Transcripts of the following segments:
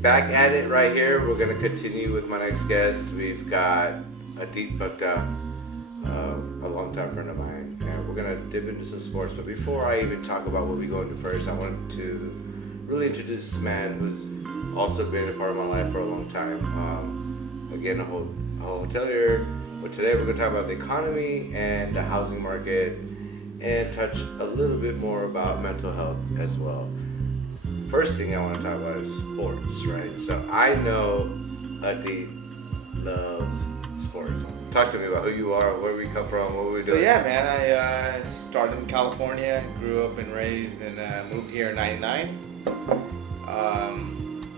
Back at it right here. We're gonna continue with my next guest. We've got a deep Bukta, a longtime friend of mine, and we're gonna dip into some sports. But before I even talk about what we go into first, I wanted to really introduce this man who's also been a part of my life for a long time. Again, a hotelier. But today we're gonna talk about the economy and the housing market, and touch a little bit more about mental health as well. First thing I want to talk about is sports, right? So I know Adi loves sports. Talk to me about who you are, where we come from, what we're doing. So yeah, man, I started in California, grew up and raised, and moved here in '99.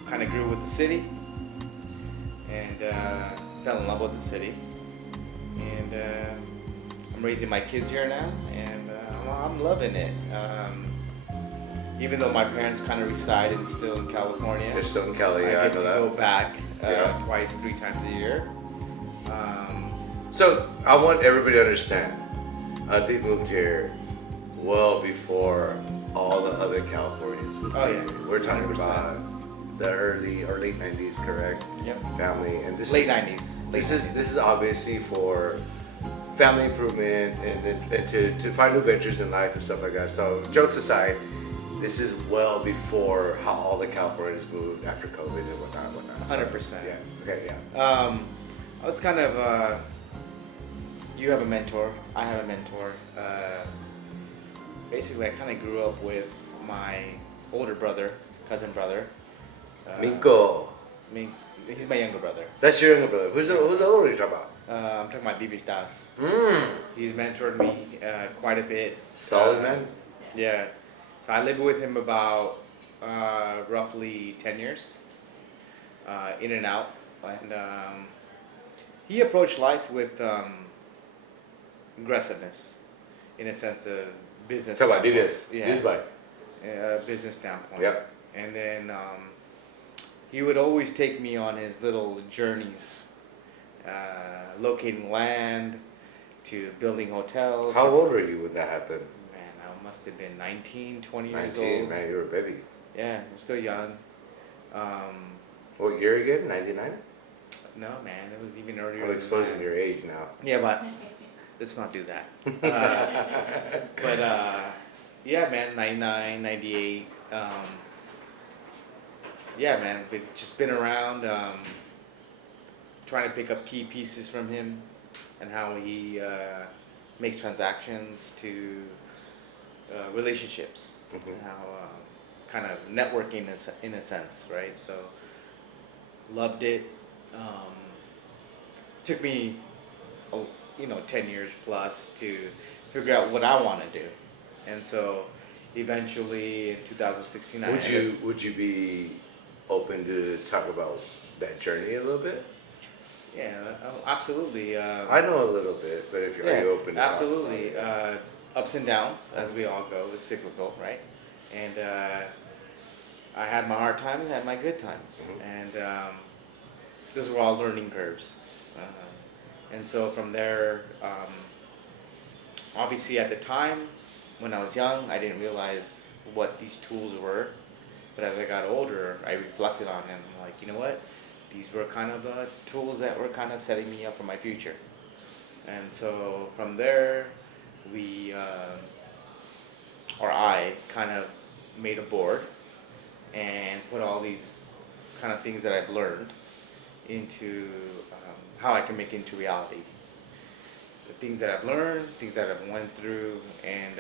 Kind of grew with the city, and fell in love with the city. And I'm raising my kids here now, and I'm loving it. Even though my parents kind of reside and still in California, They're still in Cali, I yeah, get to know go that. back Yeah. twice, 3 times a year. So I want everybody to understand, Adi moved here well before all the other Californians moved Oh, here. yeah. We're talking 100%. about the early or late '90s, correct? Yep. Family, and this Late is 90s. This is obviously for family improvement and to find new ventures in life and stuff like that. So jokes aside, this is well before how all the Californians moved after COVID and whatnot. So, 100%. yeah. Okay. Yeah. I was kind of, you have a mentor, I have a mentor. Basically, I kind of grew up with my older brother, cousin brother. Minko. He's my younger brother. That's your younger brother. Who's the older you're talking about? I'm talking about Divish Das. Mm. He's mentored me quite a bit. Solid man. Yeah. So I lived with him about roughly 10 years, in and out. And he approached life with aggressiveness, in a sense of business. Talk about do standpoint. this. Yeah. This way. Business standpoint. Yep. And then he would always take me on his little journeys, locating land, to building hotels. How old were you when that happened? Man, I must have been 19, 20 years 19. old. Man, you were a baby. Yeah, I'm still young. What year again? 99? No, man, it was even earlier. I'm than exposing that. your age now. Yeah, but let's not do that. Yeah, man, 99, 98. Yeah, man, we've just been around, trying to pick up key pieces from him and how he makes transactions to relationships, Mhm. and how kind of networking in a sense, right? So loved it. Took me, 10 years plus to figure out what I want to do, and so eventually in 2016, Would you be open to talk about that journey a little bit? Yeah, absolutely. I know a little bit, but if you're are you open to absolutely. talk about it? Ups and downs, as we all go. It's cyclical, right? And I had my hard times, I had my good times, and those were all learning curves. And so from there, obviously at the time when I was young, I didn't realize what these tools were. But as I got older, I reflected on them. I'm like, you know what? These were kind of tools that were kind of setting me up for my future. And so from there, I kind of made a board and put all these kind of things that I've learned into how I can make it into reality. The things that I've learned, things that I've went through, and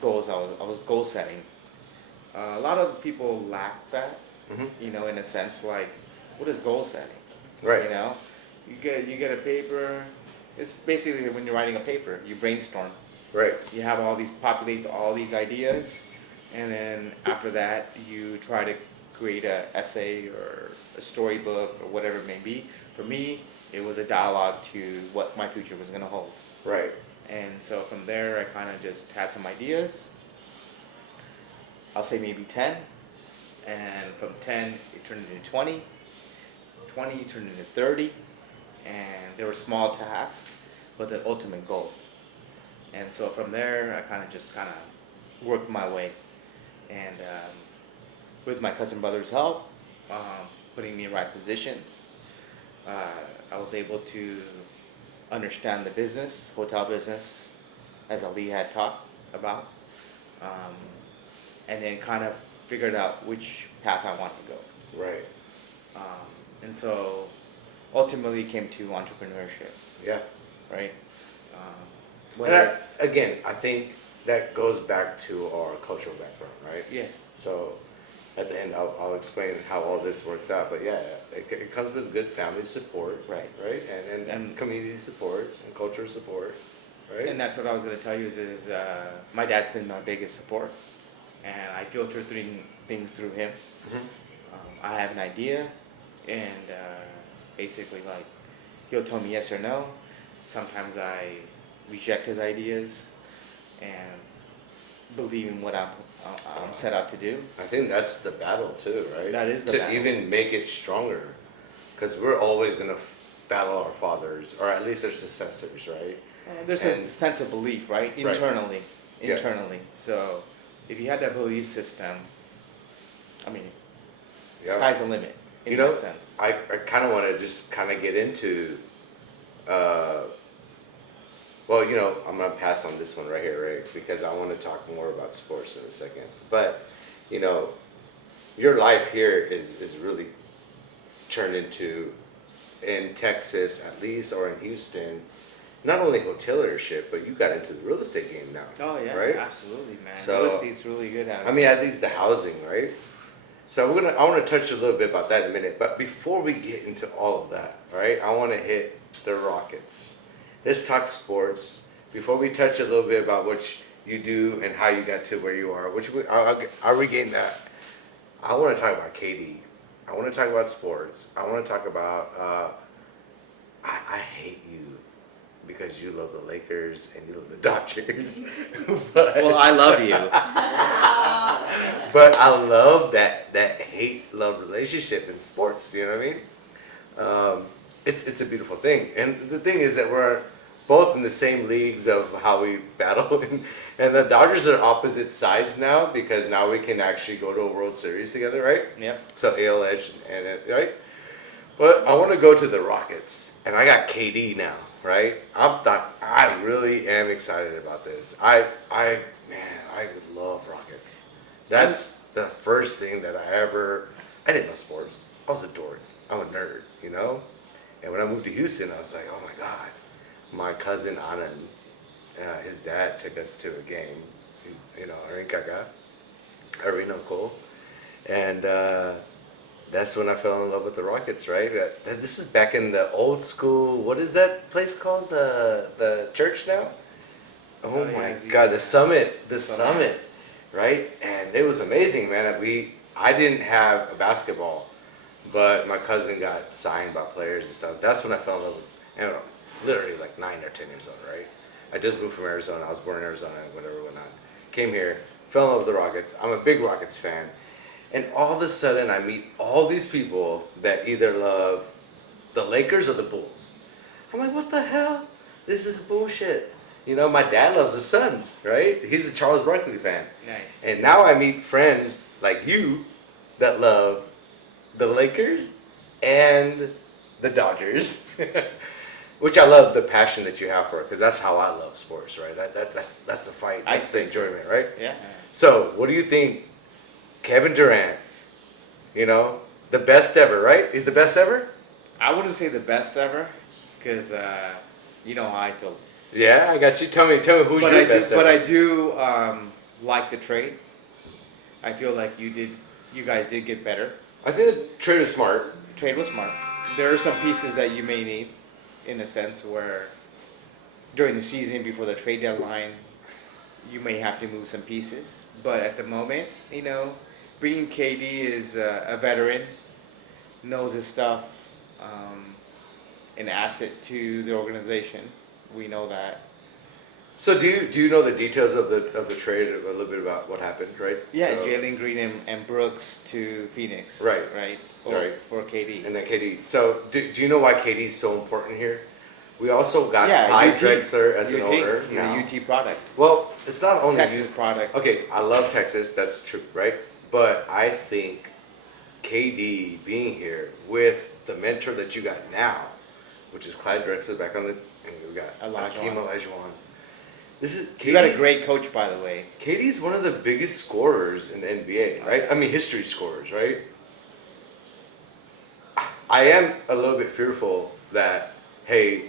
goals. I was goal setting. A lot of people lack that, in a sense, like, what is goal setting? Right. You get a paper. It's basically when you're writing a paper, you brainstorm. Right. You have populate all these ideas, and then after that, you try to create an essay or a storybook or whatever it may be. For me, it was a dialogue to what my future was going to hold. Right. And so from there, I kind of just had some ideas. I'll say maybe 10. And from 10, it turned into 20. 20 turned into 30. And they were small tasks, but the ultimate goal. And so from there, I kind of worked my way. And with my cousin brother's help, putting me in right positions. I was able to understand the business, hotel business, as Ali had talked about, um, and then kind of figured out which path I want to go. Right. And so ultimately came to entrepreneurship, Yeah. right? And again, I think that goes back to our cultural background, right? Yeah. So at the end, I'll explain how all this works out. But yeah, it comes with good family support, Right. right? And community support and cultural support, right? And that's what I was going to tell you is my dad's been my biggest support, and I filter things through him. Mm-hmm. I have an idea, and basically like he'll tell me yes or no. Sometimes I reject his ideas and believe in what I'm set out to do. I think that's the battle too, right? That is the to battle. even make it stronger, because we're always gonna battle our fathers, or at least their successors, right? There's a sense of belief, right? Internally. Yeah. Internally. So if you have that belief system, I mean, Yeah. sky's the limit in You know, that sense. I kind of want to just kind of get into, well, I'm going to pass on this one right here, right? Because I want to talk more about sports in a second. But, your life here is really turned into, in Texas at least, or in Houston, not only hoteliership, but you got into the real estate game now. Oh yeah, right? absolutely, man. So, Real estate's really good at it. I mean, at least the housing, right? So I want to touch a little bit about that in a minute. But before we get into all of that, right, I want to hit the Rockets. Let's talk sports. Before we touch a little bit about what you do and how you got to where you are, I'll regain that. I want to talk about KD. I want to talk about sports. I want to talk about, I hate you because you love the Lakers and you love the Dodgers. Well, I love you. But I love that hate-love relationship in sports. You know what I mean? It's a beautiful thing. And the thing is that we're both in the same leagues of how we battle. And the Dodgers are opposite sides now because now we can actually go to a World Series together, right? Yep. So AL Edge, right? But I want to go to the Rockets. And I got KD now, right? I really am excited about this. I love Rockets. That's the first thing that I didn't know sports. I was a dork. I'm a nerd, And when I moved to Houston, I was like, oh my God. My cousin Anand, his dad took us to a game, Arena Cole. And that's when I fell in love with the Rockets, right? This is back in the old school, what is that place called? The church now? Oh my God, the Summit, right? And it was amazing, man. I didn't have a basketball, but my cousin got signed by players and stuff. That's when I fell in love with, literally like 9 or 10 years old, right? I just moved from Arizona. I was born in Arizona, whatnot. Came here, fell in love with the Rockets. I'm a big Rockets fan. And all of a sudden, I meet all these people that either love the Lakers or the Bulls. I'm like, what the hell? This is bullshit. My dad loves the Suns, right? He's a Charles Barkley fan. Nice. And now I meet friends like you that love the Lakers and the Dodgers. Which I love the passion that you have for it, because that's how I love sports, right? That's the fight. That's the enjoyment, right? Yeah. So, what do you think? Kevin Durant, the best ever, right? He's the best ever? I wouldn't say the best ever, because you know how I feel. Yeah, I got you. Tell me who's your best ever? But I do like the trade. I feel like you guys did get better. I think the trade was smart. Trade was smart. There are some pieces that you may need, in a sense where during the season before the trade deadline, you may have to move some pieces. But at the moment, bringing KD is a veteran, knows his stuff, an asset to the organization. We know that. So do you know the details of the trade, a little bit about what happened, right? Yeah, so, Jalen Green and Brooks to Phoenix. Right. Right. For KD. And then KD. So do you know why KD is so important here? We also got Ty UT. Drexler as an UT. owner. He's a UT product. Well, it's not only Texas product. Okay, I love Texas. That's true, right? But I think KD being here with the mentor that you got now, which is Clyde Drexler back on the, and we got Hakeem Olajuwon. This is you got a great coach, by the way. KD's one of the biggest scorers in the NBA, right? I mean, history scorers, right? I am a little bit fearful that, hey,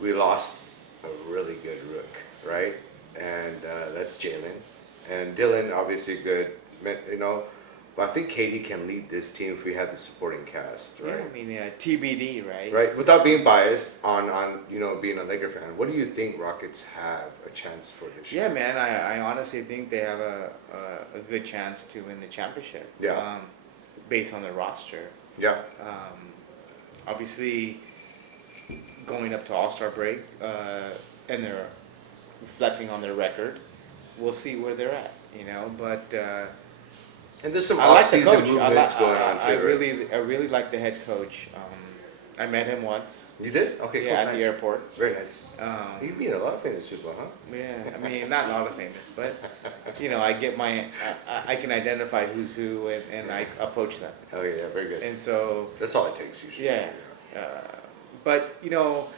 we lost a really good rook, right? And that's Jalen. And Dylan, obviously good, you know. But I think KD can lead this team if we have the supporting cast, right? Yeah, I mean, TBD, right? Right. Without being biased on you know, being a Laker fan, what do you think Rockets have a chance for this year? Yeah, man, I honestly think they have a good chance to win the championship. Yeah. Based on their roster. Yeah. Obviously, going up to All-Star break, and they're reflecting on their record, we'll see where they're at, you know. But And there's some I like the off-season coach. movements going on too. I really like the head coach. I met him once. You did? Okay, Yeah, cool. at Nice. the airport. Very nice. You meet a lot of famous people, huh? Yeah, I mean, not a lot of famous, but you know, I get I can identify who's who, and I approach them. Oh yeah, very good. And so, That's all it takes usually. yeah. But you know,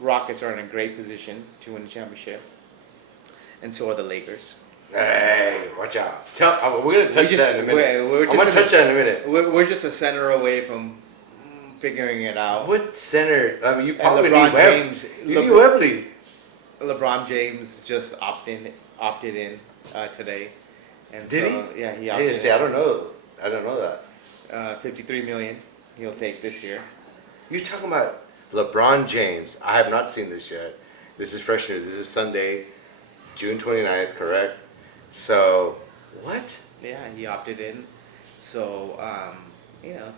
Rockets are in a great position to win the championship, and so are the Lakers. Hey, watch out. We're gonna touch that in a minute. We're I'm gonna touch that in a minute. We're just a center away from figuring it out. What center? I mean, you And probably LeBron need Web. James. You need Webley. LeBron James just opted in today, and Did so yeah, he opted Hey, see, in. I don't know that. 53 million he'll take this year. You're talking about LeBron James. I have not seen this yet. This is fresh news. This is Sunday, June 29th, correct? So, what? Yeah, he opted in. So you know,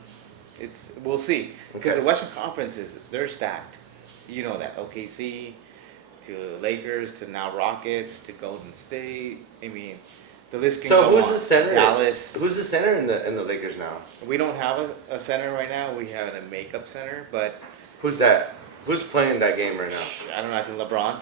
we'll see because Okay. the Western Conference they're stacked. You know that OKC to Lakers to now Rockets to Golden State. I mean, the list can So go who's on. the center? Dallas. Who's the center in the Lakers now? We don't have a center right now. We have a makeup center, but Who's that? Who's playing that game right now? I don't know. I think LeBron.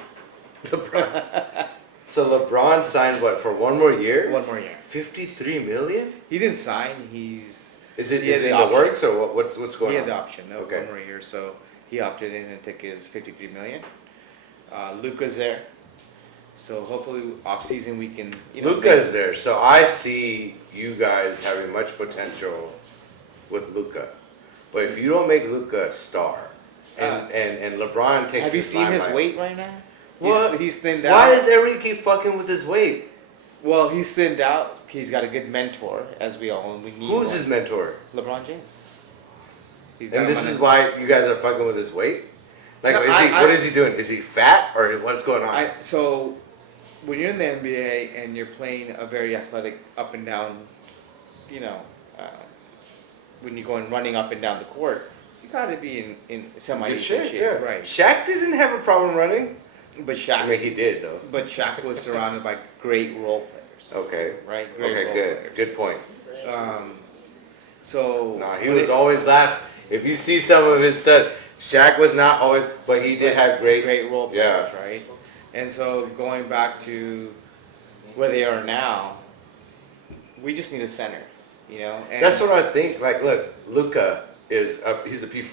LeBron. So LeBron signed what for one more year? 1 more year. 53 million? He didn't sign. Is Is it he had in the the option. works or what's going He on? had the option of Okay. 1 more year, so he opted in and took his 53 million. Luka's there, so hopefully off season we can. Luka's there, so I see you guys having much potential with Luka. But if you don't make Luka a star, and LeBron takes Have you seen his limelight- weight right now? What? He's thinned out. Why does everybody keep fucking with his weight? Well, he's thinned out. He's got a good mentor, as we all, and we need. Who's one. his mentor? LeBron James. He's got And him this on is a- why you guys are fucking with his weight? Like, No, what is he doing? Is he fat or what's going on? So, when you're in the NBA and you're playing a very athletic up and down, you know, when you're going running up and down the court, you got to be in semi-decent shape, yeah. right? Shaq didn't have a problem running. But I mean, Shaq, he did though. but Shaq was surrounded by great role players, Okay. right? Great Okay, role good. players. Good point. So No, he when was always last. If you see some of his stuff, Shaq was not always, but he did have great. role Yeah. players, right? And so going back to where they are now, we just need a center, you know. And That's what I think. Like, look, Luka is he's the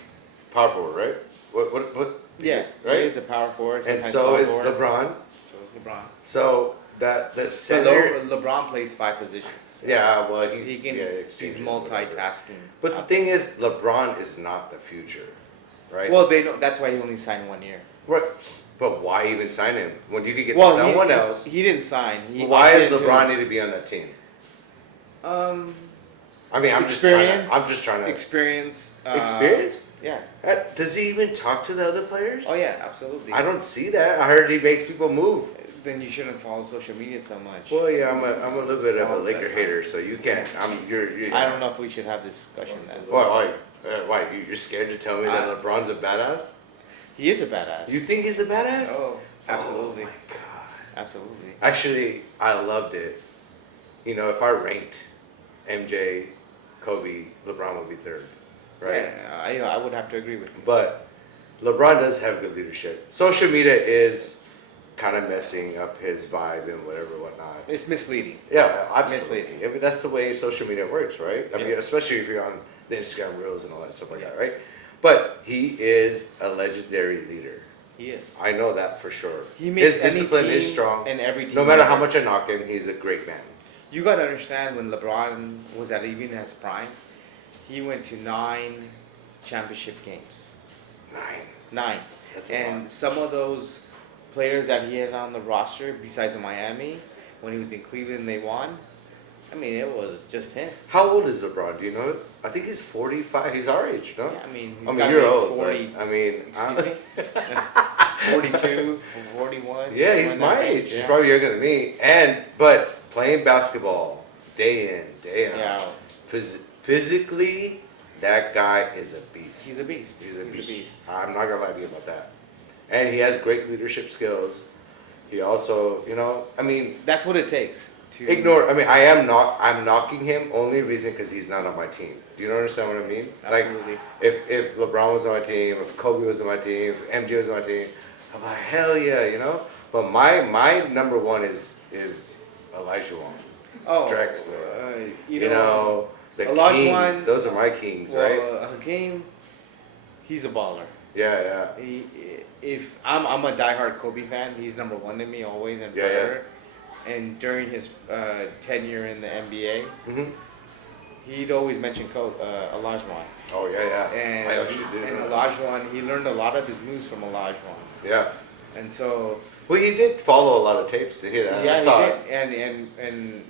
power forward, right? What? Yeah, right. He is a power forward. And sometimes so small is forward. LeBron. So is LeBron. So that But center. LeBron plays 5 positions. Yeah, well, He can. yeah, He's exchanges, whatever. multitasking. But the thing is, LeBron is not the future, right? Well, they know that's why he only signed 1 year. What? But why even sign him when you could get Well, someone else? He didn't sign. He Why opted does into LeBron his- need to be on that team? I mean, Experience. I'm just trying to. Experience. Experience? Yeah. Does he even talk to the other players? Oh yeah, absolutely. I don't see that. I heard he makes people move. Then you shouldn't follow social media so much. Well, yeah, I'm a little bit of a Balance that Laker out. hater, so you can't. You're. I don't know if we should have this discussion then. Why? You're scared to tell me that LeBron's a badass? He is a badass. You think he's a badass? Oh, absolutely. Oh my god. Absolutely. Actually, I loved it. You know, if I ranked MJ, Kobe, LeBron would be third, right? Yeah, I would have to agree with you. But LeBron does have good leadership. Social media is kind of messing up his vibe and whatnot. It's misleading. Yeah, absolutely. I mean, that's the way social media works, right? I mean, Yeah. especially if you're on the Instagram Reels and all that stuff like that, right? But he is a legendary leader. He is. I know that for sure. He makes His discipline any team is strong. and every team No matter how better. much I knock him, he's a great man. You got to understand when LeBron was at even his prime, he went to 9 championship games. 9. 9. That's a And lot. some of those players that he had on the roster, besides Miami, when he was in Cleveland, they won. I mean, it was just him. How old is LeBron? Do you know it? I think he's 45. He's our age, no? Yeah, I mean, he's I mean, got to you're be old. 40. But, I mean, Excuse me? 42, 41. yeah, he's around my that age. range, He's yeah. probably younger than me. But playing basketball day in, day out. Yeah, Physically, that guy is a beast. he's a beast. He's a beast. I'm not gonna lie to you about that. And he has great leadership skills. He also, I mean, That's what it takes to ignore. I mean, I'm knocking him only reason because he's not on my team. Do you understand what I mean? Absolutely. Like, if LeBron was on my team, if Kobe was on my team, if MJ was on my team, I'm like, hell yeah. But my number one is Elijah Wong. Drexler. The Olajuwon- Kings. Those are my Kings, well, right? Hakeem, he's a baller. Yeah. If I'm a diehard Kobe fan, he's number 1 to me always and Yeah, forever. And during his tenure in the NBA, hmm he'd always mention Olajuwon. Oh yeah. And, I actually did. and know that. Olajuwon, he learned a lot of his moves from Olajuwon. Yeah. And so Well, he did follow a lot of tapes to hear that. yeah, I saw he it. did. And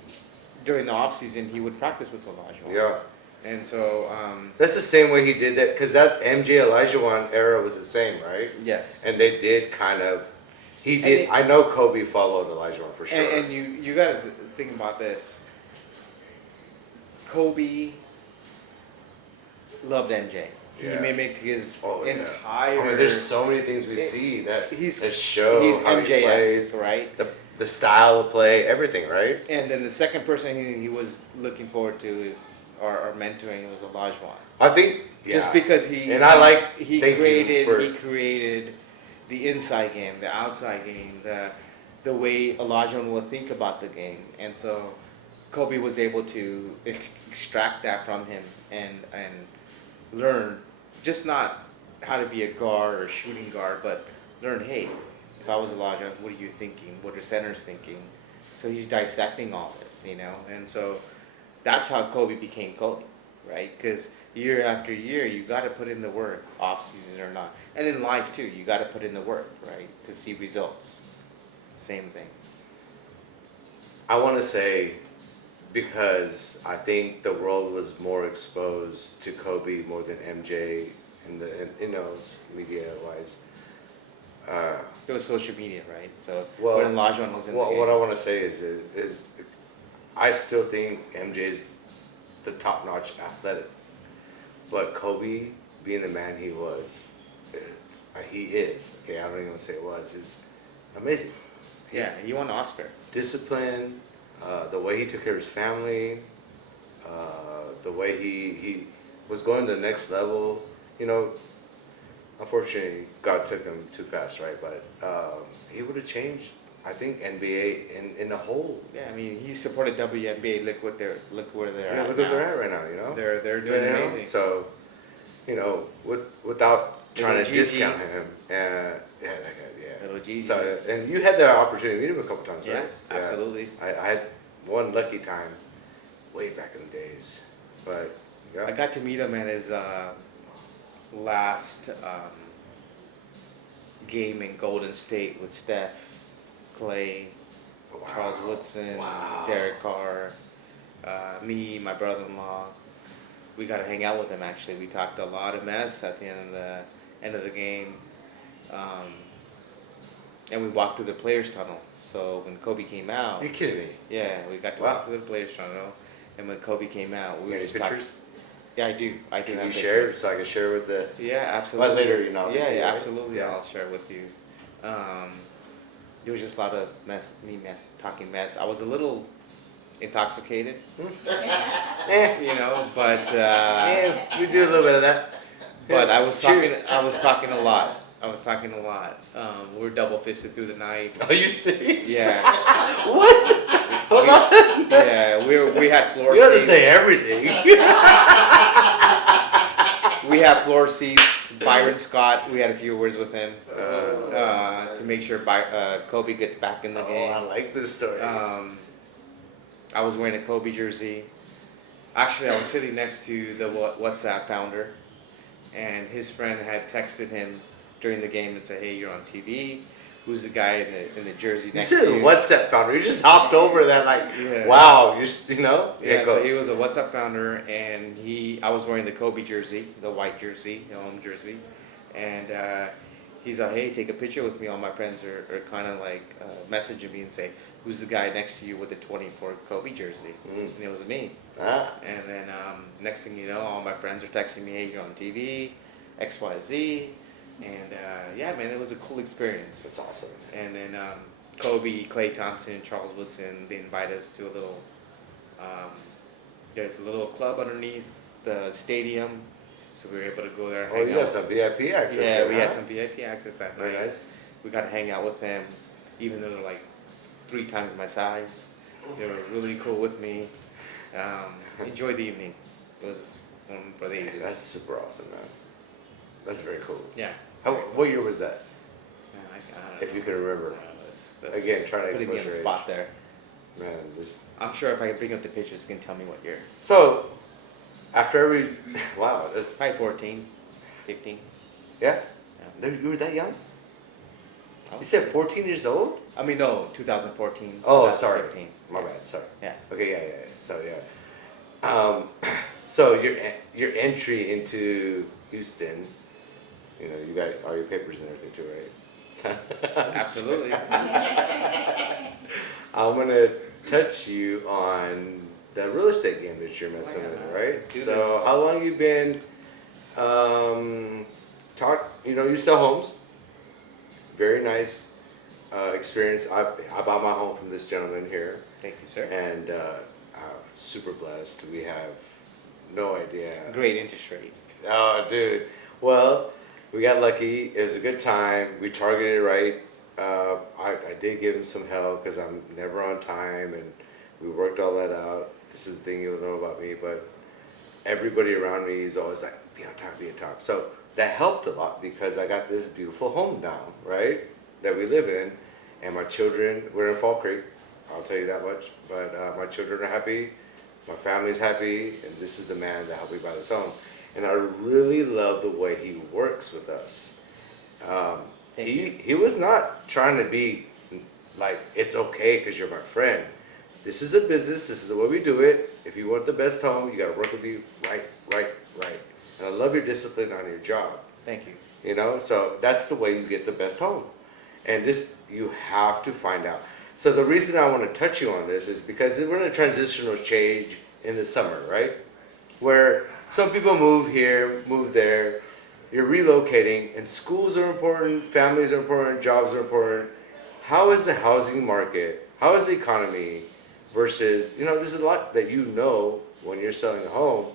during the off season, he would practice with Olajuwon. Yeah. And so That's the same way he did that, because that MJ Elijah era was the same, right? yes. And they did kind of. He And did. it- I know Kobe followed Elijah for sure. And you got to think about this. Kobe loved MJ. Yeah. He mimicked his Oh, yeah. entire. I mean, there's so many things we It- see that he's show he's how he MJS, plays, right? the style of play, everything, right? And then the second person he was looking forward to is or mentoring was Olajuwon. I think Just because he And I like- he thank you created the inside game, the outside game, the way Olajuwon will think about the game, and so Kobe was able to extract that from him and learn just not how to be a guard or shooting guard, but learn, hey, if I was Olajuwon, what are you thinking? What are centers thinking? So he's dissecting all this, and so that's how Kobe became Kobe, right? Because year after year, you got to put in the work, off season or not, and in life too, you got to put in the work, right, to see results. Same thing. I want to say, because I think the world was more exposed to Kobe more than MJ media wise. It was social media, right? So Well, when Olajuwon was in the game. What I want to say is I still think MJ's the top notch athletic, but Kobe, being the man he was, he is. Okay, I don't even want to say it was. Is amazing. Yeah, he won an Oscar. Discipline, the way he took care of his family, the way he was going to the next level. Unfortunately, God took him too fast, right? But he would have changed, I think, NBA in the whole. Yeah, I mean, he supported WNBA. Look where they're Yeah, at. look now. what they're at right now. They're doing amazing. So, without trying Little to Gigi. discount him, that guy, yeah. Little Gigi. So, and you had the opportunity to meet him a couple times, Yeah, right? absolutely. I had one lucky time, way back in the days, but yeah. I got to meet him at his last game in Golden State with Steph, Clay, Wow. Charles Woodson, Wow. Derek Carr, me, my brother-in-law. We got to hang out with him. Actually, we talked a lot of mess at the end of the game, and we walked through the players' tunnel. So when Kobe came out, Are you kidding me? yeah, we got to Wow. walk through the players' tunnel, and when Kobe came out, we You were got just any talking. pictures? Yeah, I do. I do Can have you pictures. share it so I can share with the? Yeah, absolutely. later, Yeah, obviously, yeah, right? absolutely. Yeah. I'll share with you. There was just a lot of talking mess. I was a little intoxicated, but Yeah, we do a little bit of that. but Yeah. I was Cheers. talking. I was talking a lot. I was talking a lot. We were double fisted through the night. Are you serious? Yeah. What? Hold on. Yeah, we had floor You have to seats. say everything. We had floor seats. Byron Scott, we had a few words with him to make sure Kobe gets back in the game. I like this story. I was wearing a Kobe jersey. Actually, I was sitting next to the WhatsApp founder, and his friend had texted him during the game and said, "Hey, you're on TV. Who's the guy in the jersey You next said to you?" WhatsApp founder. You just hopped over that like, Yeah. wow, you know? Yeah, go. so he was a WhatsApp founder, and I was wearing the Kobe jersey, the white jersey, the home jersey, and he's like, "Hey, take a picture with me." All my friends are kind of like messaging me and say, "Who's the guy next to you with the 24 Kobe jersey?" And it was me. And then next thing you know, all my friends are texting me, "Hey, you're on TV, XYZ." And yeah, man, it was a cool experience. That's awesome. And then Kobe, Klay Thompson, Charles Woodson, they invite us to a little, there's a little club underneath the stadium. So we were able to go there and hang you out. got some VIP access. Yeah, there, we huh? had some VIP access that Very night. nice. We got to hang out with them, even though they're like 3 times my size. They were really cool with me. Enjoyed the evening. It was one for the ages. That's super awesome, man. That's very cool. Yeah. What year was that? Man, I don't If you know. can remember. That's Again, try to putting me expose on the your spot age. there. Man, this. I'm sure if I can bring up the pictures, you can tell me what year. So, after every, wow, that's Probably 14, 15. yeah. Yeah. You were that young? I You was- said 14 years old? I mean, no, 2014. Oh, sorry. 2015. My bad. Sorry. Yeah. Okay. Yeah. So yeah. So your entry into Houston, you know, you got all your papers and everything too, right? Absolutely. I'm gonna touch you on the real estate game that you're messing with, right? Let's do So this. how long you been you know, you sell homes. Very nice experience. I bought my home from this gentleman here, Thank you, sir. and super blessed. We have no idea. Great interest rate. Oh, dude. Well, we got lucky. It was a good time. We targeted it right. I did give him some help because I'm never on time, and we worked all that out. This is the thing you'll know about me, but everybody around me is always like, be on time, be on time. So that helped a lot because I got this beautiful home down, right, that we live in, and my children, we're in Fall Creek, I'll tell you that much, but my children are happy, my family's happy, and this is the man that helped me buy this home. And I really love the way he works with us. He was not trying to be like, it's okay because you're my friend. This is a business, this is the way we do it. If you want the best home, you gotta work with me right. And I love your discipline on your job. Thank you. You know, so that's the way you get the best home. And this, you have to find out. So the reason I want to touch you on this is because we're in a transitional change in the summer, right? Where some people move here, move there, you're relocating, and schools are important, families are important, jobs are important. How is the housing market? How is the economy versus, you know, there's a lot that you know when you're selling a home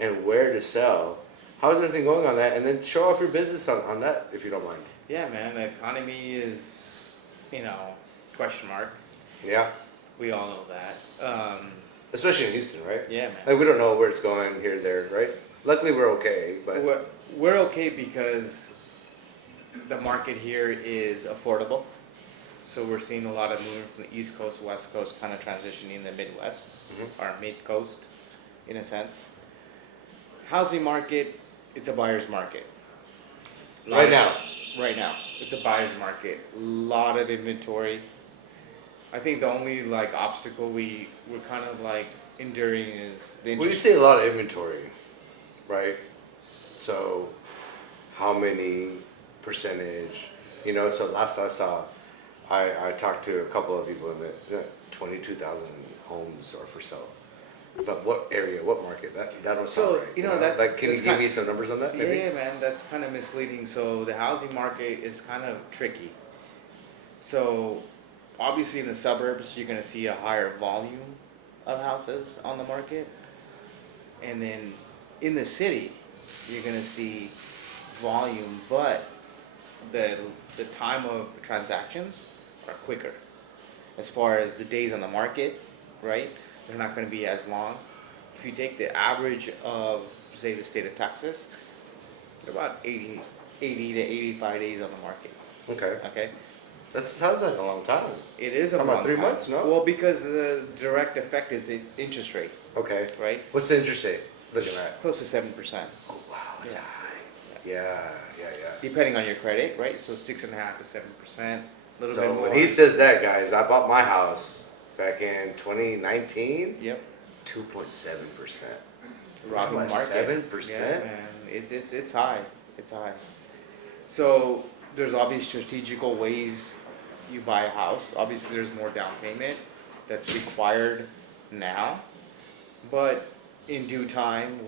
and where to sell. How's everything going on that? And then show off your business on that, if you don't mind. Yeah, man, the economy is, question mark. Yeah. We all know that. Especially in Houston, right? Yeah, man. Like, we don't know where it's going here, there, right? Luckily, we're okay, but... We're okay because the market here is affordable. So we're seeing a lot of movement from the East Coast, West Coast, kind of transitioning in the Midwest, or Mid-Coast, in a sense. Housing market, it's a buyer's market. Right now. Right now, it's a buyer's market. Lot of inventory. I think the only obstacle we're kind of enduring is the Well, you interest. say a lot of inventory, right? So, how many percentage? So last I saw, I talked to a couple of people in the 22,000 homes are for sale. But what area, what market? That don't sound right. that can you give me some numbers on that? Maybe? Yeah, man, that's kind of misleading. So the housing market is kind of tricky. So obviously in the suburbs, you're gonna see a higher volume of houses on the market, and then in the city, you're gonna see volume, but the time of transactions are quicker. As far as the days on the market, right? They're not going to be as long. If you take the average of, say, the state of Texas, they're about 80 to 85 days on the market. Okay. Okay? That sounds like a long time. It is a How long about 3 time. months, no? Well, because the direct effect is the interest rate, Okay. right? What's the interest rate looking at? Close to 7%. Oh, wow, it's Yeah. high. Yeah. Depending on your credit, right? So 6.5 to 7%, a little bit So more. when he says that, guys, I bought my house back in 2019, Yep. 2.7%. Robbing the market. 7%? Yeah, man. It's high. It's high. So there's obvious strategical ways you buy a house. Obviously, there's more down payment that's required now, but in due time,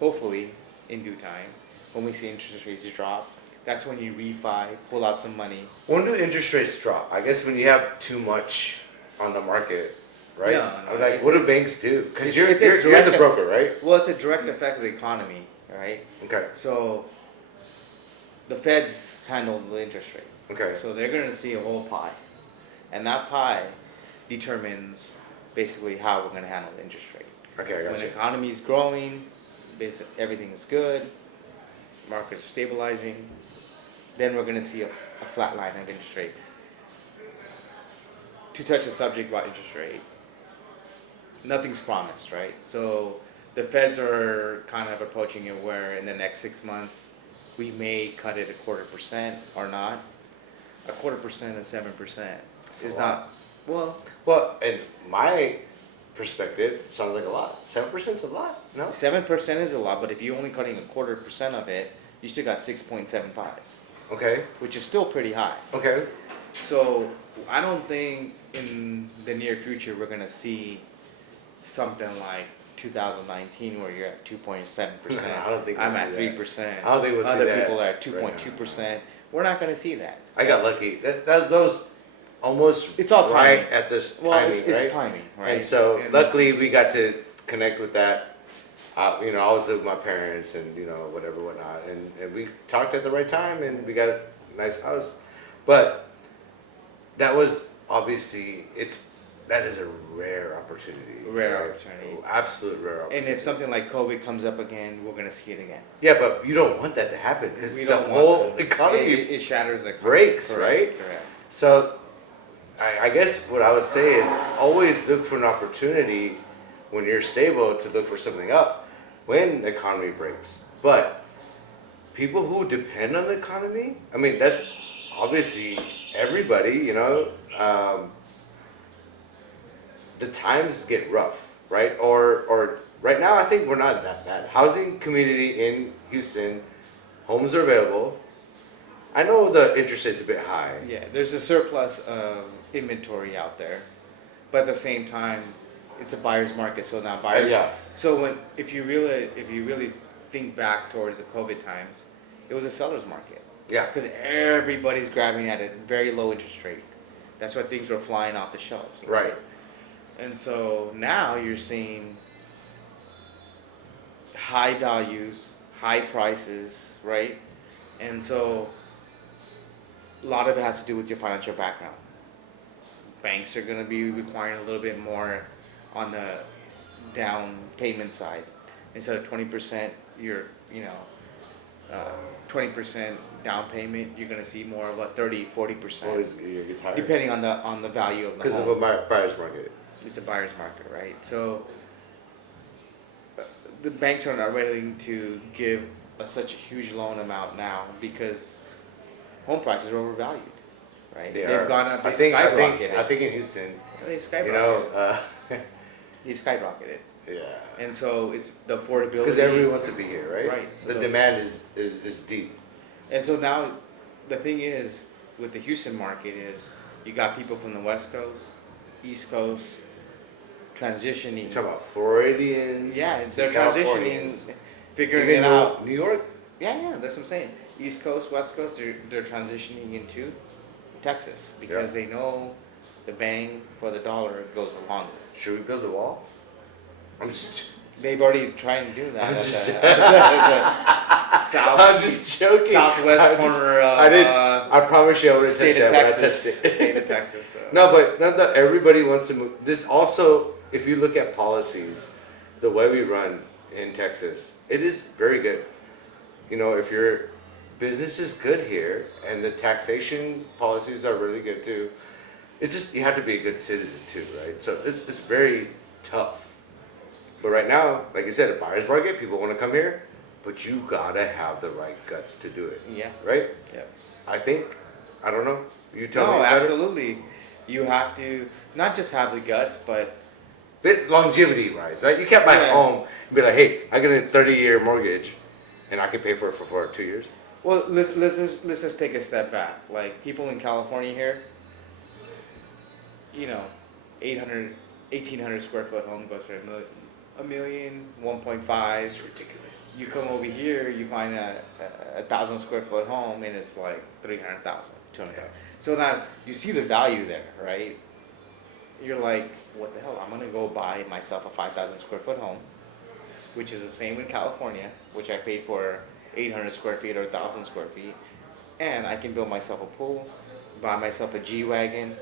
hopefully in due time, when we see interest rates drop, that's when you refi, pull out some money. When do interest rates drop? I guess when you have too much on the market, right? No, Like, what do banks do? Because you're it's a the direct broker, right? Well, it's a direct effect of the economy, right? Okay. So the feds handle the interest rate. Okay. So they're going to see a whole pie. And that pie determines basically how we're going to handle the interest rate. Okay, I When got the you. economy is growing, everything is good, markets are stabilizing, then we're going to see a flat line of interest rate. To touch the subject about interest rate, nothing's promised, right? So the feds are kind of approaching it where in the next 6 months, we may cut it 0.25% or not. 0.25% and 7% is not, Well, in my perspective, it sounds like a lot. 7% is a lot, no? 7% is a lot, but if you're only cutting 0.25% of it, you still got 6.75, Okay. which is still pretty high. Okay. So I don't think in the near future we're gonna see something like 2019 where you're at 2.7%. I don't think we'll I'm see at that. 3%. I don't think we'll see Other that people are at right 2.2%. We're not gonna see that. I got lucky. Those almost It's all right timing. at this Well, timing, it's right? timing, right? And so, And- luckily, we got to connect with that. I was with my parents and, whatever, whatnot. And we talked at the right time and we got a nice house. But that was obviously, that is a rare opportunity. Rare right? opportunity. Absolute rare opportunity. And if something like COVID comes up again, we're gonna see it again. Yeah, but you don't want that to happen because We the don't want whole that. economy. It shatters the economy. breaks, Correct, right? Correct. So, I guess what I would say is always look for an opportunity when you're stable to look for something up when the economy breaks. But people who depend on the economy, I mean, that's obviously everybody, the times get rough, right? Or right now, I think we're not that bad. Housing community in Houston, homes are available. I know the interest rate's a bit high. Yeah, there's a surplus of inventory out there, but at the same time, it's a buyer's market. So now buyers. Yeah. So if you really think back towards the COVID times, it was a seller's market Yeah. because everybody's grabbing at a very low interest rate. That's why things were flying off the shelves. Right. And so now you're seeing high values, high prices, right? And so a lot of it has to do with your financial background. Banks are going to be requiring a little bit more on the down payment side. Instead of 20%, 20% down payment, you're going to see more of a 30-40%. Always gets higher. Depending on the value of the Because home. of a buyer's market. It's a buyer's market, right? So the banks are not willing to give such a huge loan amount now because home prices are overvalued, right? They've gone up. They've skyrocketed. I think in Houston, They've skyrocketed. They've skyrocketed. Yeah. And so it's the affordability. Because everyone wants to be here, right? Right. So the demand is deep. And so now, the thing is, with the Houston market is, you got people from the West Coast, East Coast, transitioning. You're talking about Floridians. Yeah, they're Californians. transitioning, figuring Even it out. New York. Yeah, that's what I'm saying. East Coast, West Coast, they're transitioning into Texas because they know the bang for the dollar goes along with it. Should we build a wall? I'm just. They've already tried to do that. I'm just- I'm just joking. Southwest corner of I promise you I would have state tested of that, but I Texas. tested it. State of Texas. So. No, but not that everybody wants to move. This also, if you look at policies, the way we run in Texas, it is very good. You know, if your business is good here and the taxation policies are really good too, it's just you have to be a good citizen too, right? So it's very tough. But right now, like you said, a buyer's market, people want to come here, but you gotta have the right guts to do it. Yeah. Right? Yeah. I think. I don't know. You tell me. No, better. absolutely. You have to not just have the guts, but Bit longevity wise, right? You can't buy a home and be like, hey, I got a 30-year mortgage and I can pay for it for 2 years. well, let's just take a step back. Like people in California here, you know, 1,800 square foot home goes for a million, 1.5. It's ridiculous. You come over here, you find a 1,000 square foot home, and it's like 300,000, 200,000. So now you see the value there, right? You're like, what the hell? I'm gonna go buy myself a 5,000 square foot home, which is the same in California, which I paid for 800 square feet or 1,000 square feet, and I can build myself a pool, buy myself a G-Wagon.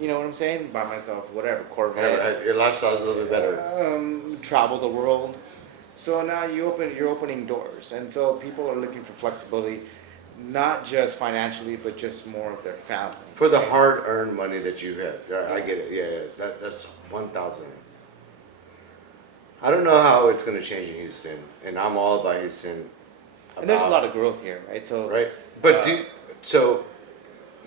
You know what I'm saying? Buy myself whatever, Corvette. Your lifestyle's a little bit better. Travel the world. So now you're opening doors, and so people are looking for flexibility, not just financially, but just more of their family. For the hard-earned money that you have. Yeah, I get it. Yeah. That's 1,000. I don't know how it's going to change in Houston, and I'm all about Houston. And there's a lot of growth here, right? So Right. But so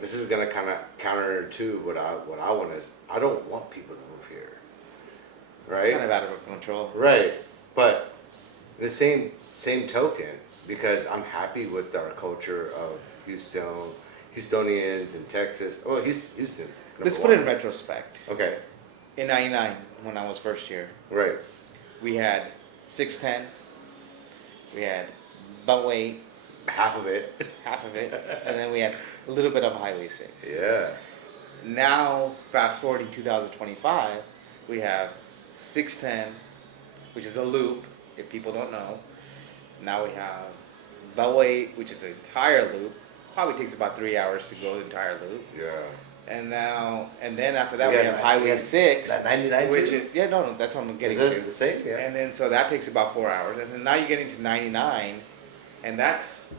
this is going to kind of counter to what I want is I don't want people to move here. Right? it's kind of out of control. Right. But the same token, because I'm happy with our culture of Houstonians and Texas. Oh, Houston. Let's number put it in one. retrospect. Okay. In '99, when I was first year, Right. we had 610, we had Beltway, Half of it. half of it, and then we had a little bit of Highway 6. Yeah. Now, fast forwarding 2025, we have 610, which is a loop, if people don't know. Now we have Beltway, which is an entire loop. Probably takes about 3 hours to go the entire loop. Yeah. And then after that, Yeah, we have Highway 6. That 99 which too? is, no, that's what I'm getting Is to. it the same? Yeah. And then, so that takes about 4 hours. And then now you're getting to 99, and that's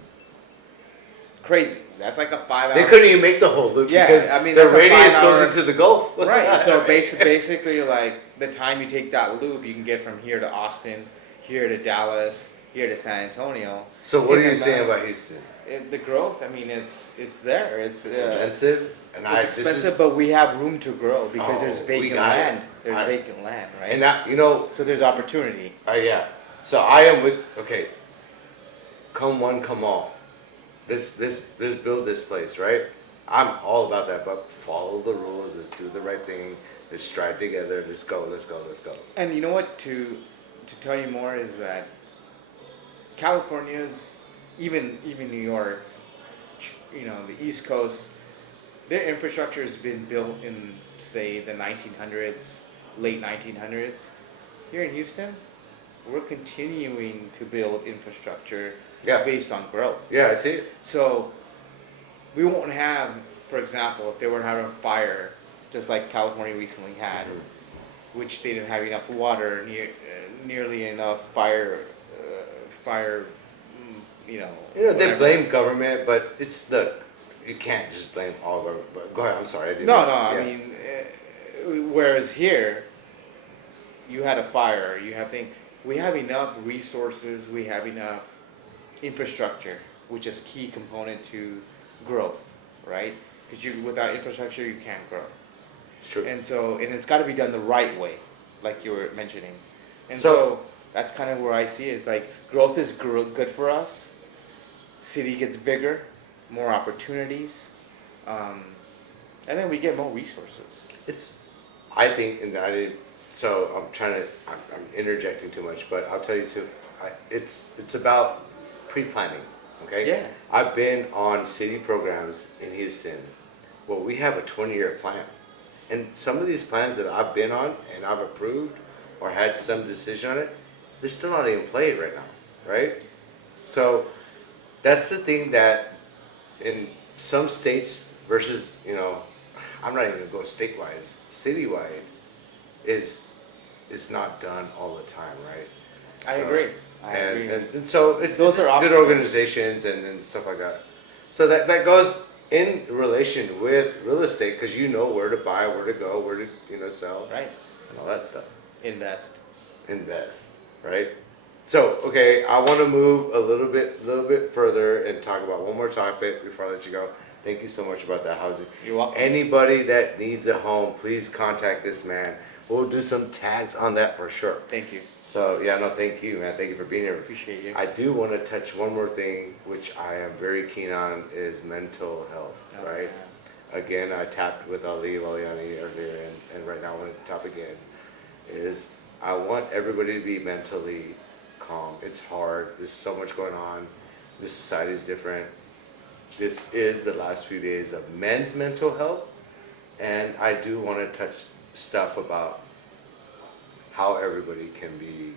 crazy. That's like a 5 hour. They couldn't even make the whole loop Yeah, because I mean, the that's a radius 5 hour goes into the Gulf. Right. So basically, like the time you take that loop, you can get from here to Austin, here to Dallas, here to San Antonio. So what are you And saying then, about Houston? the growth? I mean, it's there. It's Expensive, and It's expensive, but we have room to grow because there's Oh, we vacant got it. land. There's vacant land, right? and that, you know, So there's opportunity. yeah. So I am with. Okay. Come one, come all. Let's build this place, right? I'm all about that, but follow the rules. Let's do the right thing. Let's strive together. Let's go. And you know what? To tell you more is that California's, even New York, you know, the East Coast, their infrastructure has been built in, say, the 1900s, late 1900s. Here in Houston, we're continuing to build infrastructure Yeah. based on growth. Yeah, I see it. So we won't have, for example, if they were to have a fire, just like California recently had, which they didn't have enough water, nearly enough fire, you know. You know, they whatever. blame government, but it's you can't just blame all government. But go ahead. I'm sorry. I didn't. No, Yeah. I mean, whereas here, you had a fire, you have things. We have enough resources, we have enough infrastructure, which is key component to growth, right? Because without infrastructure, you can't grow. Sure. And it's got to be done the right way, like you were mentioning. And So- so that's kind of where I see it. It's like growth is good for us. City gets bigger, more opportunities, and then we get more resources. I think, and I didn't. So I'm interjecting too much, but I'll tell you too. It's about pre-planning. Okay. Yeah. I've been on city programs in Houston where we have a 20-year plan, and some of these plans that I've been on and I've approved or had some decision on it, they're still not even played right now, right? So that's the thing that in some states versus, I'm not even gonna go statewide, citywide is not done all the time, right? I So- agree. I agree. And so Those it's are just good obstacles. organizations and stuff like that. So that goes in relation with real estate because you know where to buy, where to go, where to sell, Right. and all that stuff. Invest. Invest, right? So okay, I want to move a little bit further and talk about one more topic before I let you go. Thank you so much about that housing. You're welcome. Anybody that needs a home, please contact this man. We'll do some tags on that for sure. Thank you. So yeah, no, thank you, man. Thank you for being here. Appreciate you. I do want to touch one more thing, which I am very keen on, is mental health, Oh, right? Again, I tapped with Ali Valiani earlier, and right now I want to tap again, is I want everybody to be mentally calm. It's hard. There's so much going on. This society is different. This is the last few days of men's mental health, and I do want to touch stuff about how everybody can be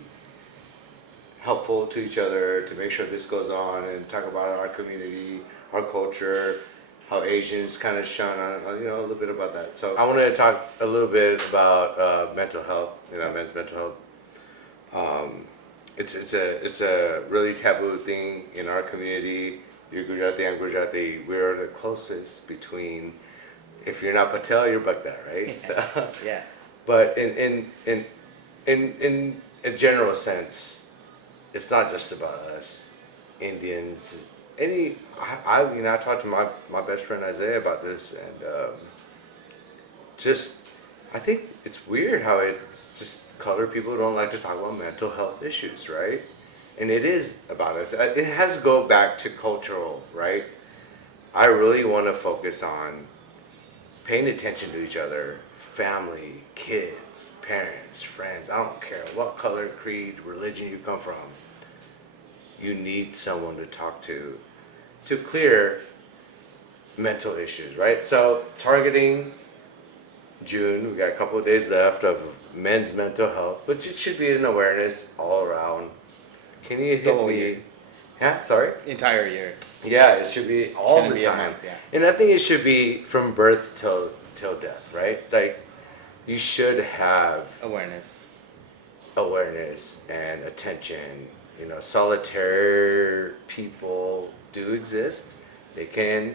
helpful to each other to make sure this goes on and talk about our community, our culture, how Asians kind of shun on, a little bit about that. So I want to talk a little bit about mental health, men's mental health. It's a really taboo thing in our community. You're Gujarati, I'm Gujarati. We're the closest between. If you're not Patel, you're Baghdad, right? So, Yeah. but in a general sense, it's not just about us, Indians. I talked to my best friend Isaiah about this, and I think it's weird how it's just colored people don't like to talk about mental health issues, right? And it is about us. It has to go back to cultural, right? I really want to focus on paying attention to each other, family, kids, parents, friends. I don't care what color, creed, religion you come from. You need someone to talk to clear mental issues, right? So targeting June, we got a couple of days left of men's mental health, but it should be an awareness all around. Can you hit The whole me? year. Yeah, sorry? Entire year. Yeah, it should be all Shouldn't the be a time. month, yeah. And I think it should be from birth till death, right? Like you should have Awareness. awareness and attention. Solitary people do exist. They can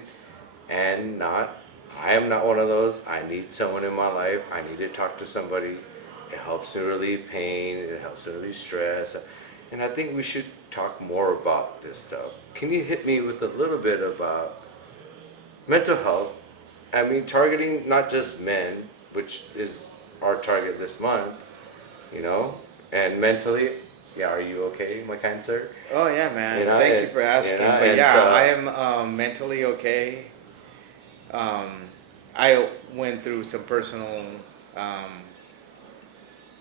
and not. I am not one of those. I need someone in my life. I need to talk to somebody. It helps to relieve pain. It helps to relieve stress. And I think we should talk more about this stuff. Can you hit me with a little bit about mental health? I mean, targeting not just men, which is our target this month, and mentally. Yeah, are you okay, my kind sir? Oh yeah, man. You know, Thank you and- for asking. you know, But and yeah, so- I am mentally okay. I went through some personal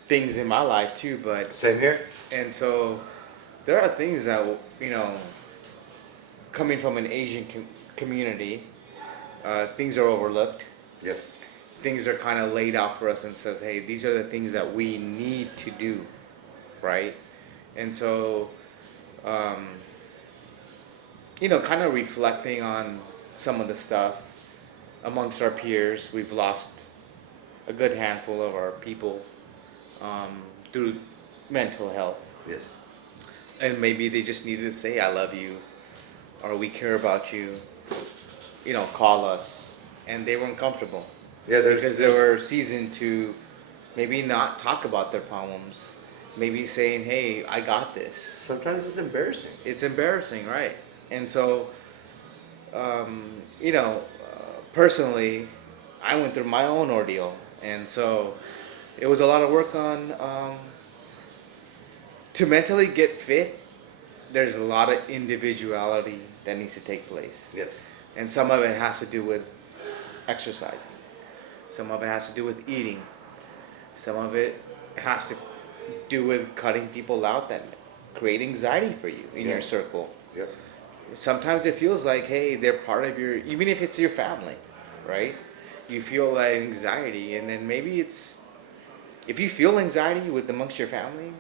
things in my life too, but Same here. and so there are things that coming from an Asian community, things are overlooked. Yes. Things are kind of laid out for us and says, hey, these are the things that we need to do, right? And so, kind of reflecting on some of the stuff amongst our peers, we've lost a good handful of our people through mental health. Yes. And maybe they just needed to say, I love you, or we care about you, call us. And they weren't comfortable. Yeah, Because they were seasoned to maybe not talk about their problems. Maybe saying, hey, I got this. Sometimes it's embarrassing. It's embarrassing, right? And so, personally, I went through my own ordeal. And so it was a lot of work on, to mentally get fit, there's a lot of individuality that needs to take place. Yes. And some of it has to do with exercising. Some of it has to do with eating. Some of it has to do with cutting people out that create anxiety for you in your circle. Yep. Sometimes it feels like, hey, they're part of your, even if it's your family, right? You feel that anxiety, and then maybe it's, if you feel anxiety with amongst your family,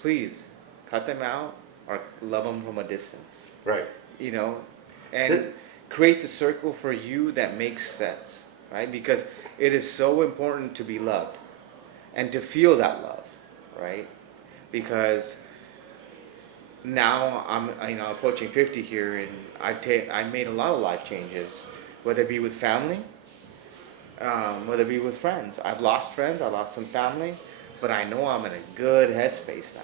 please cut them out, or love them from a distance. Right. You know, and create the circle for you that makes sense, right? Because it is so important to be loved and to feel that love, right? Because now I'm approaching 50 here, and I made a lot of life changes, whether it be with family, whether it be with friends. I've lost friends, I lost some family, but I know I'm in a good headspace now.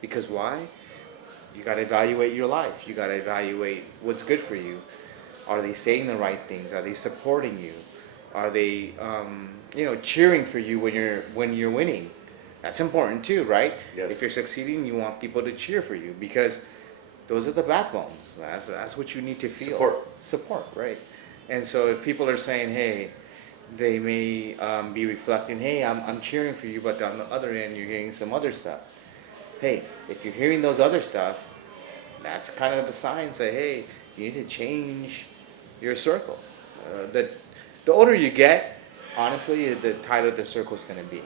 Because why? You got to evaluate your life. You got to evaluate what's good for you. Are they saying the right things? Are they supporting you? Are they, cheering for you when you're winning? That's important too, right? Yes. If you're succeeding, you want people to cheer for you because those are the backbones. That's what you need to feel. Support, right? And so if people are saying, hey, they may be reflecting, hey, I'm cheering for you, but on the other end, you're hearing some other stuff. Hey, if you're hearing those other stuff, that's kind of a sign. Say, hey, you need to change your circle. The older you get, honestly, the tighter the circle is going to be.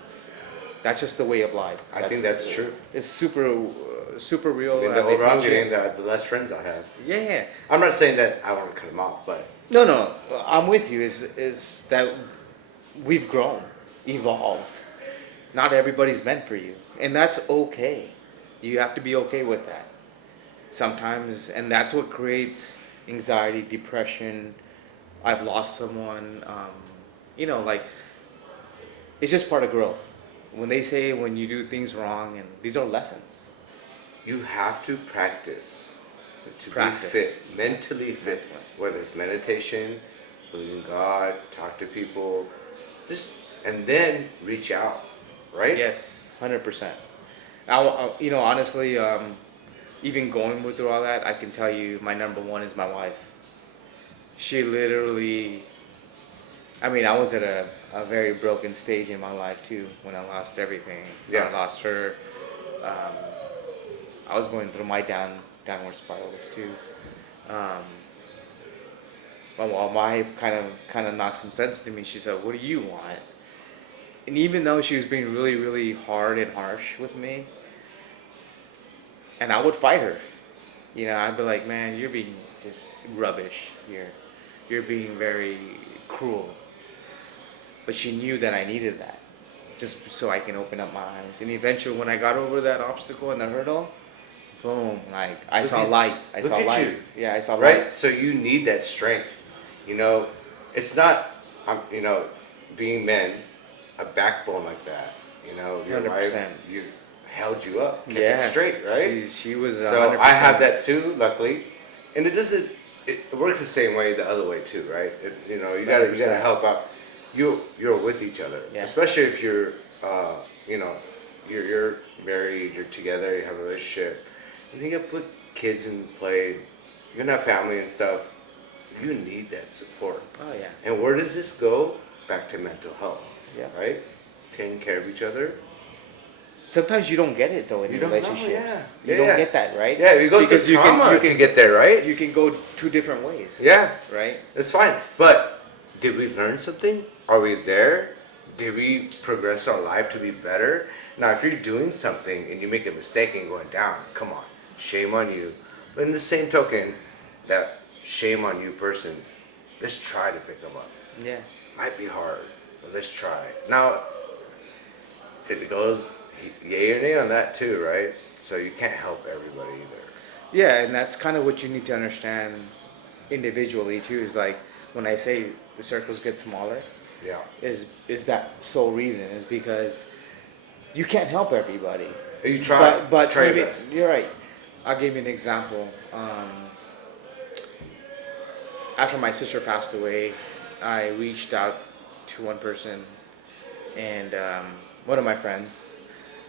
That's just the way of life. I think that's true. It's super real. I mean, the older I'm getting, the less friends I have. Yeah. I'm not saying that I want to cut them off, but No. I'm with you. Is that we've grown, evolved. Not everybody's meant for you, and that's okay. You have to be okay with that. Sometimes, and that's what creates anxiety, depression. I've lost someone. It's just part of growth. When they say when you do things wrong, and these are lessons. you have to practice to Practice. be fit, mentally fit. Whether it's meditation, believe in God, talk to people, and then reach out, right? Yes, 100%. Honestly, even going through all that, I can tell you my number one is my wife. She literally, I was at a very broken stage in my life too when I lost everything. Yeah. I lost her. I was going through my downward spirals too. My wife kind of knocked some sense into me. She said, "What do you want?" And even though she was being really, really hard and harsh with me, and I would fight her, I'd be like, "Man, you're being just rubbish here. You're being very cruel." But she knew that I needed that, just so I can open up my eyes. And eventually, when I got over that obstacle and the hurdle, boom! I saw light. I saw light. You. Yeah, I saw right? light. So you need that strength. It's not, being men, a backbone like that. Your 100%. wife, you held you up, kept Yeah, it straight, right? She was. 100%. So I have that too, luckily, and it doesn't. It works the same way the other way too, right? You gotta 100%. help out. You're with each other, Yeah. especially if you're you're married, you're together, you have a relationship, and you gotta put kids in play. You're gonna have family and stuff. You need that support. Oh yeah. And where does this go? Back to mental health. Yeah. Right? Taking care of each other. Sometimes you don't get it though in You don't know, relationships. yeah. You Yeah, don't yeah. get that, right? Yeah, you go Because through trauma you can get there, right? You can go two different ways. Yeah, Right? it's fine. But did we learn something? Are we there? Did we progress our life to be better? Now, if you're doing something and you make a mistake and going down, come on, shame on you. But in the same token, that shame on you person, let's try to pick them up. Yeah. Might be hard, but let's try. Now, it goes yay or nay on that too, right? So you can't help everybody either. Yeah, and that's kind of what you need to understand individually too. Is like when I say the circles get smaller, Yeah. is that sole reason? Is because you can't help everybody. You try, But try your maybe- best. You're right. I'll give you an example. After my sister passed away, I reached out to one person and one of my friends,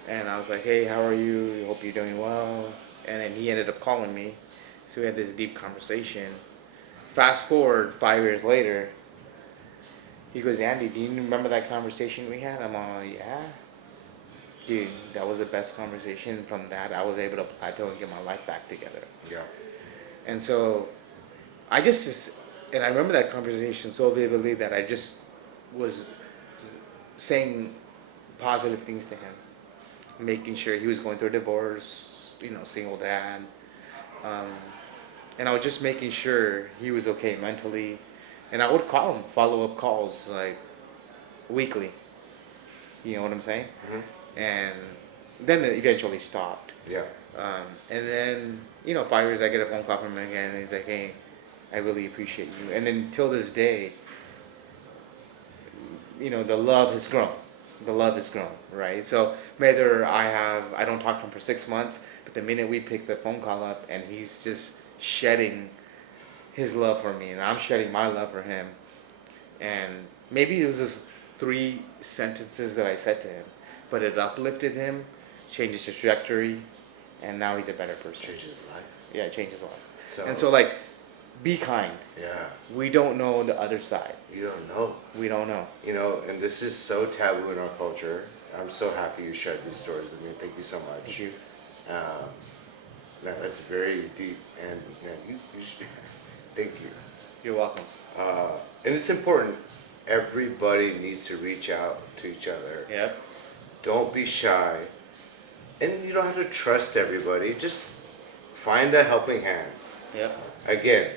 and I was like, "Hey, how are you? Hope you're doing well." And then he ended up calling me, so we had this deep conversation. Fast forward 5 years later, he goes, "Andy, do you remember that conversation we had?" I'm all, "Yeah." Dude, that was the best conversation. From that, I was able to plateau and get my life back together. Yeah. And so, and I remember that conversation so vividly that I just was saying positive things to him, making sure he was going through a divorce, single dad, And I was just making sure he was okay mentally, and I would call him follow-up calls like weekly. You know what I'm saying? And then it eventually stopped. Yeah. And then 5 years I get a phone call from him again, and he's like, "Hey, I really appreciate you." And then till this day, the love has grown. The love has grown, right? So whether I don't talk to him for 6 months, but the minute we pick the phone call up and he's just shedding his love for me and I'm shedding my love for him, and maybe it was just 3 sentences that I said to him, but it uplifted him, changed his trajectory, and now he's a better person. Changes his life. Yeah, it changed his life. So like, be kind. yeah. We don't know the other side. You don't know. We don't know. And this is so taboo in our culture. I'm so happy you shared these stories with me. Thank you so much. Thank you. That's very deep, and you should, thank you. You're welcome. And it's important. Everybody needs to reach out to each other. Yep. Don't be shy, and you don't have to trust everybody. Just find a helping hand. Yep. Again,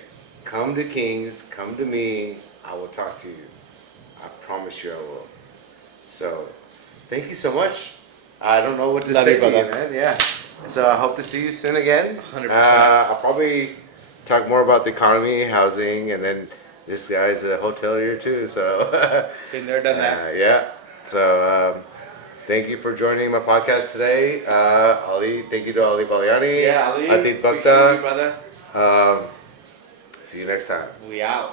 come to Kings, come to me. I will talk to you. I promise you I will. So, thank you so much. I don't know what to Love say you, to you, brother. man. Yeah. So I hope to see you soon again. 100%. I'll probably talk more about the economy, housing, and then this guy's a hotelier too. So Been there, done that. yeah. So thank you for joining my podcast today, Ali. Thank you to Ali Baliani. Yeah, Ali. Atit Appreciate you, Bhakta. brother. See you next time. We out.